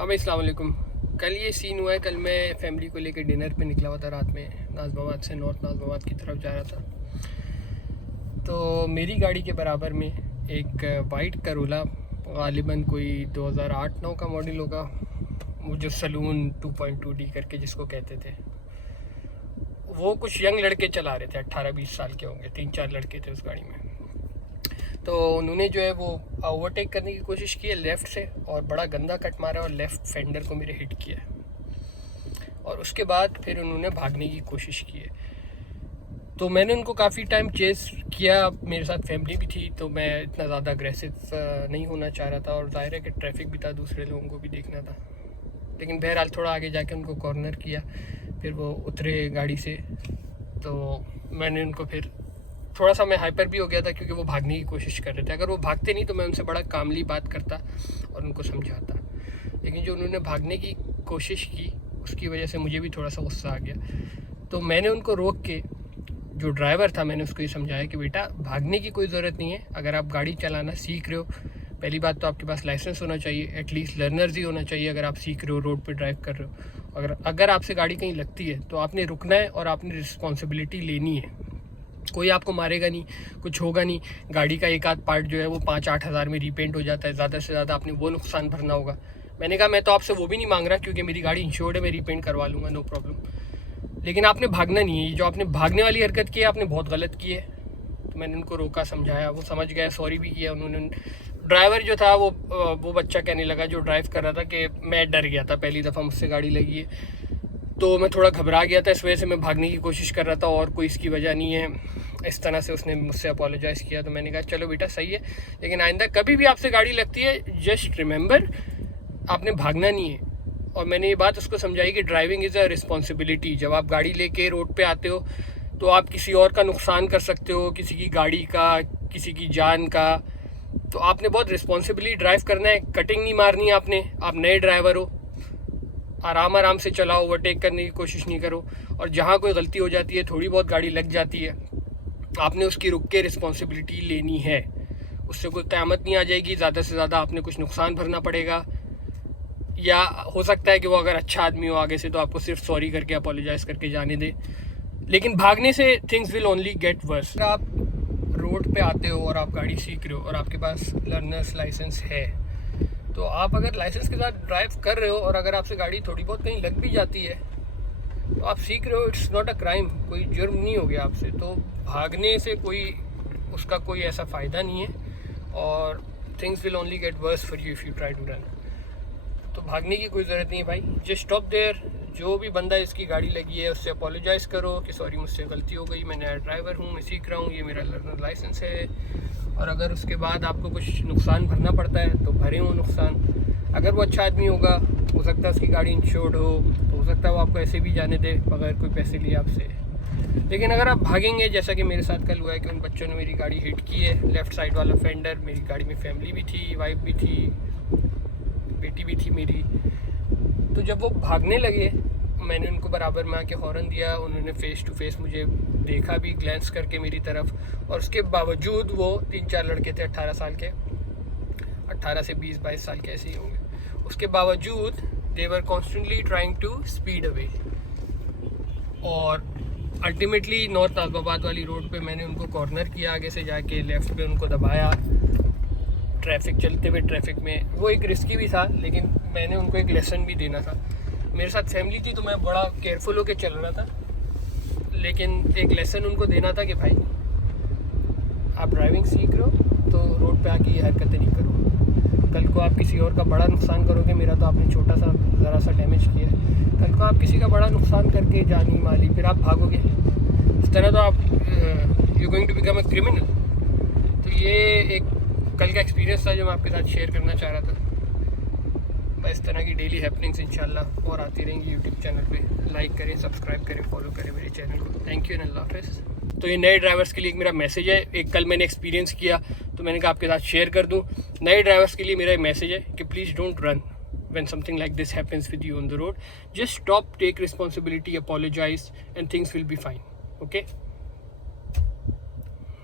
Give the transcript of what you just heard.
हाँ भाई, अस्सलाम वालेकुम। कल ये सीन हुआ है। कल मैं फैमिली को लेकर डिनर पे निकला हुआ था रात में, नाज़िमाबाद से नॉर्थ नाज़िमाबाद की तरफ जा रहा था। तो मेरी गाड़ी के बराबर में एक वाइट करोला, गालिबन कोई 2008-9 का मॉडल होगा, वो जो सलून 2.2D करके जिसको कहते थे, वो कुछ यंग लड़के चला रहे थे, 18-20 साल के होंगे, 3-4 लड़के थे उस गाड़ी में। तो उन्होंने जो है वो ओवरटेक करने की कोशिश की है लेफ़्ट से, और बड़ा गंदा कट मारा और लेफ़्ट फेंडर को मेरे हिट किया, और उसके बाद फिर उन्होंने भागने की कोशिश की है। तो मैंने उनको काफ़ी टाइम चेस किया, मेरे साथ फैमिली भी थी, तो मैं इतना ज़्यादा अग्रेसिव नहीं होना चाह रहा था, और ज़ाहिर है कि ट्रैफिक भी था, दूसरे लोगों को भी देखना था। लेकिन बहरहाल थोड़ा आगे जाके उनको कॉर्नर किया, फिर वो उतरे गाड़ी से। तो मैंने उनको फिर थोड़ा सा मैं हाइपर भी हो गया था, क्योंकि वो भागने की कोशिश कर रहे थे। अगर वो भागते नहीं तो मैं उनसे बड़ा कामली बात करता और उनको समझाता, लेकिन जो उन्होंने भागने की कोशिश की उसकी वजह से मुझे भी थोड़ा सा गुस्सा आ गया। तो मैंने उनको रोक के, जो ड्राइवर था, मैंने उसको ये समझाया कि बेटा, भागने की कोई ज़रूरत नहीं है। अगर आप गाड़ी चलाना सीख रहे हो, पहली बात तो आपके पास लाइसेंस होना चाहिए, एटलीस्ट लर्नर्स ही होना चाहिए। अगर आप सीख रहे हो, रोड पे ड्राइव कर रहे हो, अगर आपसे गाड़ी कहीं लगती है तो आपने रुकना है और आपने रिस्पॉन्सिबिलिटी लेनी है। कोई आपको मारेगा नहीं, कुछ होगा नहीं। गाड़ी का एक आध पार्ट जो है वो 5-8 हज़ार में रीपेंट हो जाता है, ज़्यादा से ज़्यादा आपने वो नुकसान भरना होगा। मैंने कहा मैं तो आपसे वो भी नहीं मांग रहा, क्योंकि मेरी गाड़ी इंश्योर्ड है, मैं रीपेंट करवा लूँगा, नो प्रॉब्लम। लेकिन आपने भागना नहीं है। ये जो आपने भागने वाली हरकत की है, आपने बहुत गलत की है। तो मैंने उनको रोका, समझाया, वो समझ गए, सॉरी भी किया उन्होंने। ड्राइवर जो था वो बच्चा कहने लगा, जो ड्राइव कर रहा था, कि मैं डर गया था, पहली दफ़ा मुझसे गाड़ी लगी है, तो मैं थोड़ा घबरा गया था, इस वजह से मैं भागने की कोशिश कर रहा था, और कोई इसकी वजह नहीं है। इस तरह से उसने मुझसे अपोलोजाइज़ किया। तो मैंने कहा चलो बेटा सही है, लेकिन आइंदा कभी भी आपसे गाड़ी लगती है, जस्ट रिमेंबर, आपने भागना नहीं है। और मैंने ये बात उसको समझाई कि ड्राइविंग इज़ अ रिस्पॉन्सिबिलिटी। जब आप गाड़ी लेके रोड पे आते हो तो आप किसी और का नुकसान कर सकते हो, किसी की गाड़ी का, किसी की जान का। तो आपने बहुत रिस्पॉन्सिबली ड्राइव करना है, कटिंग नहीं मारनी है आपने। आप नए ड्राइवर हो, आराम आराम से चलाओ, ओवरटेक करने की कोशिश नहीं करो। और जहाँ कोई गलती हो जाती है, थोड़ी बहुत गाड़ी लग जाती है, आपने उसकी रुक के रिस्पॉन्सिबिलिटी लेनी है। उससे कोई क़यामत नहीं आ जाएगी, ज़्यादा से ज़्यादा आपने कुछ नुकसान भरना पड़ेगा, या हो सकता है कि वो अगर अच्छा आदमी हो आगे से तो आपको सिर्फ सॉरी करके, अपोलोजाइज़ करके जाने दे। लेकिन भागने से things will only get verse. अगर आप रोड पे आते हो और आप गाड़ी सीख रहे हो और आपके पास लर्नर्स लाइसेंस है, तो आप अगर लाइसेंस के साथ ड्राइव कर रहे हो और अगर आपसे गाड़ी थोड़ी बहुत कहीं लग भी जाती है, तो आप सीख रहे हो, इट्स नॉट अ क्राइम, कोई जुर्म नहीं हो गया आपसे। तो भागने से उसका कोई ऐसा फ़ायदा नहीं है, और things will only get worse for you if you try to run. तो भागने की कोई ज़रूरत नहीं है भाई, जस्ट स्टॉप देयर। जो भी बंदा इसकी गाड़ी लगी है उससे अपोलोजाइज़ करो कि सॉरी, मुझसे गलती हो गई, मैं नया ड्राइवर हूँ, मैं सीख रहा हूँ, ये मेरा लर्नर लाइसेंस है। और अगर उसके बाद आपको कुछ नुकसान भरना पड़ता है तो भरें वो नुकसान। अगर वो अच्छा आदमी होगा, हो सकता है उसकी गाड़ी इंश्योर्ड हो सकता है वो आपको ऐसे भी जाने दे बगैर कोई पैसे लिए आपसे। लेकिन अगर आप भागेंगे, जैसा कि मेरे साथ कल हुआ है कि उन बच्चों ने मेरी गाड़ी हिट की है, लेफ़्ट साइड वाला फेंडर। मेरी गाड़ी में फैमिली भी थी, वाइफ भी थी, बेटी भी थी मेरी। तो जब वो भागने लगे, मैंने उनको बराबर में आके हॉर्न दिया। उन्होंने फ़ेस टू फेस मुझे देखा भी, ग्लैंस करके मेरी तरफ, और उसके बावजूद वो 3-4 लड़के थे 18 साल के, 18 से 20-22 साल के ऐसे ही होंगे। उसके बावजूद they were constantly trying to speed away, और अल्टीमेटली नॉर्थ नाज़िमाबाद वाली रोड पे मैंने उनको कॉर्नर किया, आगे से जाके लेफ़्ट पे उनको दबाया। ट्रैफिक, चलते हुए ट्रैफिक में वो एक रिस्की भी था, लेकिन मैंने उनको एक लेसन भी देना था। मेरे साथ फैमिली थी तो मैं बड़ा केयरफुल होकर चल रहा था, लेकिन एक लेसन उनको देना था कि भाई, आप ड्राइविंग सीख रहे हो तो रोड पे आके ये हरकतें नहीं करो। कल को आप किसी और का बड़ा नुकसान करोगे, मेरा तो आपने छोटा सा ज़रा सा डैमेज किया है। कल को आप किसी का बड़ा नुकसान करके जानी माली, फिर आप भागोगे, इस तरह तो आप you going to become a criminal. तो ये एक कल का एक्सपीरियंस था जो मैं आपके साथ शेयर करना चाह रहा था। मैं इस तरह की डेली हैपनिंग्स इंशाल्लाह और आती रहेंगी यूट्यूब चैनल पे। लाइक करें, सब्सक्राइब करें, फॉलो करें मेरे चैनल को। थैंक यू एंड अल्लाह हाफ़िज़। तो ये नए ड्राइवर्स के लिए एक मेरा मैसेज है। एक कल मैंने एक्सपीरियंस किया तो मैंने कहा आपके साथ शेयर कर दूँ। नए ड्राइवर्स के लिए मेरा एक मैसेज है कि please don't run when something like this happens with you on the road. Just stop, take responsibility, apologize, and things will be fine. Okay?